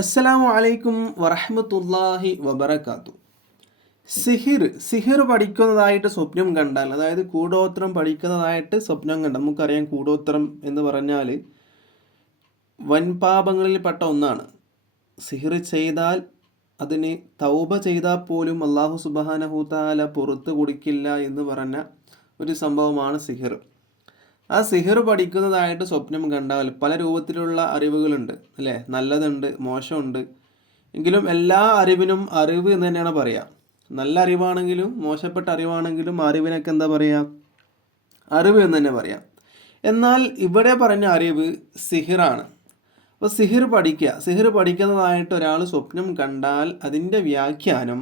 അസ്സലാമു അലൈക്കും വറഹമത്തല്ലാഹി വബർക്കാത്തു സിഹിർ സിഹിർ പഠിക്കുന്നതായിട്ട് സ്വപ്നം കണ്ടാൽ അതായത് കൂടോത്രം പഠിക്കുന്നതായിട്ട് സ്വപ്നം കണ്ട നമുക്കറിയാം കൂടോത്രം എന്ന് പറഞ്ഞാൽ വൻപാപങ്ങളിൽപ്പെട്ട ഒന്നാണ്. സിഹിർ ചെയ്താൽ അതിന് തൗബ ചെയ്താൽ പോലും അള്ളാഹു സുബാനഹുതാല പുറത്ത് കൊടുക്കില്ല എന്ന് പറഞ്ഞ ഒരു സംഭവമാണ് സിഹിർ. ആ സിഹിർ പഠിക്കുന്നതായിട്ട് സ്വപ്നം കണ്ടാൽ പല രൂപത്തിലുള്ള അറിവുകളുണ്ട് അല്ലേ? നല്ലതുണ്ട് മോശമുണ്ട്. എങ്കിലും എല്ലാ അറിവിനും അറിവ് എന്ന് തന്നെയാണ് പറയുക നല്ല അറിവാണെങ്കിലും മോശപ്പെട്ട അറിവാണെങ്കിലും അറിവിനൊക്കെ എന്താ പറയുക അറിവ് എന്ന് തന്നെ പറയാം. എന്നാൽ ഇവിടെ പറഞ്ഞ അറിവ് സിഹിറാണ്. അപ്പോൾ സിഹിർ പഠിക്കുക സിഹിർ പഠിക്കുന്നതായിട്ട് ഒരാൾ സ്വപ്നം കണ്ടാൽ അതിന്റെ വ്യാഖ്യാനം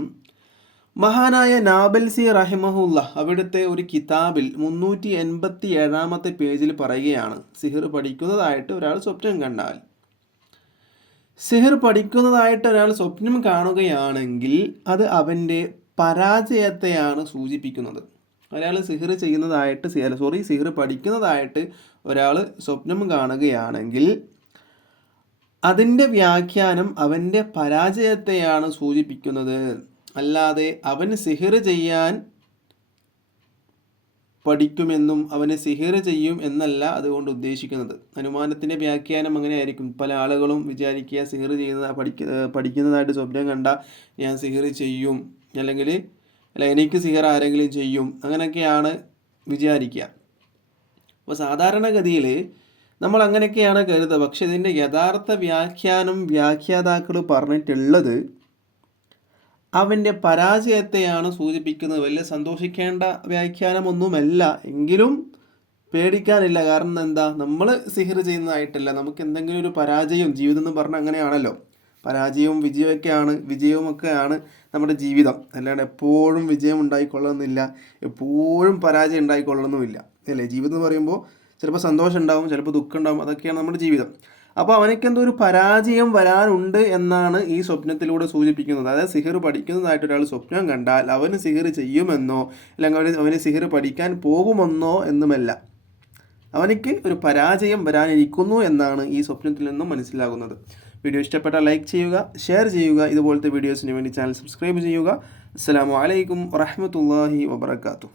മഹാനായ നാബൽസി റഹിമഹുല്ല അവിടുത്തെ ഒരു കിതാബിൽ മുന്നൂറ്റി എൺപത്തി ഏഴാമത്തെ പേജിൽ പറയുകയാണ്. സിഹിർ പഠിക്കുന്നതായിട്ട് ഒരാൾ സ്വപ്നം കണ്ടാൽ. സിഹിർ പഠിക്കുന്നതായിട്ട് ഒരാൾ സ്വപ്നം കാണുകയാണെങ്കിൽ അത് അവന്റെ പരാജയത്തെയാണ് സൂചിപ്പിക്കുന്നത്. ഒരാൾ സിഹിർ ചെയ്യുന്നതായിട്ട് സോറി സിഹിർ പഠിക്കുന്നതായിട്ട് ഒരാൾ സ്വപ്നം കാണുകയാണെങ്കിൽ അതിന്റെ വ്യാഖ്യാനം അവന്റെ പരാജയത്തെയാണ് സൂചിപ്പിക്കുന്നത്. അല്ലാതെ അവന് സിഹിർ ചെയ്യാൻ പഠിക്കുമെന്നും അവന് സിഹിർ ചെയ്യും എന്നല്ല അതുകൊണ്ട് ഉദ്ദേശിക്കുന്നത്. അനുമാനത്തിന്റെ വ്യാഖ്യാനം അങ്ങനെയായിരിക്കും. പല ആളുകളും വിചാരിക്കുക സിഹിർ ചെയ്യുന്ന പഠിക്ക പഠിക്കുന്നതായിട്ട് സ്വപ്നം കണ്ട ഞാൻ സിഹിർ ചെയ്യും. അല്ലെങ്കിൽ അല്ല എനിക്ക് സിഹിർ ആരെങ്കിലും ചെയ്യും. അങ്ങനെയൊക്കെയാണ് വിചാരിക്കുക. അപ്പോൾ സാധാരണഗതിയിൽ നമ്മൾ അങ്ങനെയൊക്കെയാണ് കരുതുക. പക്ഷേ ഇതിന്റെ യഥാർത്ഥ വ്യാഖ്യാനം വ്യാഖ്യാതാക്കൾ പറഞ്ഞിട്ടുള്ളത് അവന്റെ പരാജയത്തെയാണ് സൂചിപ്പിക്കുന്നത്. വലിയ സന്തോഷിക്കേണ്ട വ്യാഖ്യാനമൊന്നുമല്ല. എങ്കിലും പേടിക്കാനില്ല. കാരണം എന്താ? നമ്മൾ സിഹിർ ചെയ്യുന്നതായിട്ടില്ല. നമുക്ക് എന്തെങ്കിലും ഒരു പരാജയം ജീവിതം എന്ന് പറഞ്ഞാൽ അങ്ങനെയാണല്ലോ. പരാജയവും വിജയമൊക്കെയാണ് വിജയവുമൊക്കെയാണ് നമ്മുടെ ജീവിതം. അല്ലാണ്ട് എപ്പോഴും വിജയം ഉണ്ടായിക്കൊള്ളണമെന്നില്ല. എപ്പോഴും പരാജയം ഉണ്ടായിക്കൊള്ളണമെന്നുമില്ല. അല്ലേ? ജീവിതം എന്ന് പറയുമ്പോൾ ചിലപ്പോൾ സന്തോഷം ഉണ്ടാവും ചിലപ്പോൾ ദുഃഖം ഉണ്ടാവും. അതൊക്കെയാണ് നമ്മുടെ ജീവിതം. അപ്പോൾ അവനക്കെന്തോ ഒരു പരാജയം വരാനുണ്ട് എന്നാണ് ഈ സ്വപ്നത്തിലൂടെ സൂചിപ്പിക്കുന്നത്. അതായത് സിഹിർ പഠിക്കുന്നതായിട്ട് ഒരാൾ സ്വപ്നം കണ്ടാൽ അവന് സിഹിർ ചെയ്യുമെന്നോ അല്ലെങ്കിൽ അവന് അവന് സിഹിർ പഠിക്കാൻ പോകുമെന്നോ എന്നുമല്ല. അവനക്ക് ഒരു പരാജയം വരാനിരിക്കുന്നു എന്നാണ് ഈ സ്വപ്നത്തിൽ നിന്നും മനസ്സിലാകുന്നത്. വീഡിയോ ഇഷ്ടപ്പെട്ടാൽ ലൈക്ക് ചെയ്യുക ഷെയർ ചെയ്യുക ഇതുപോലത്തെ വീഡിയോസിന് വേണ്ടി ചാനൽ സബ്സ്ക്രൈബ് ചെയ്യുക. അസ്സാം വലൈക്കും വറഹമത്തല്ലാഹി വബർക്കാത്തു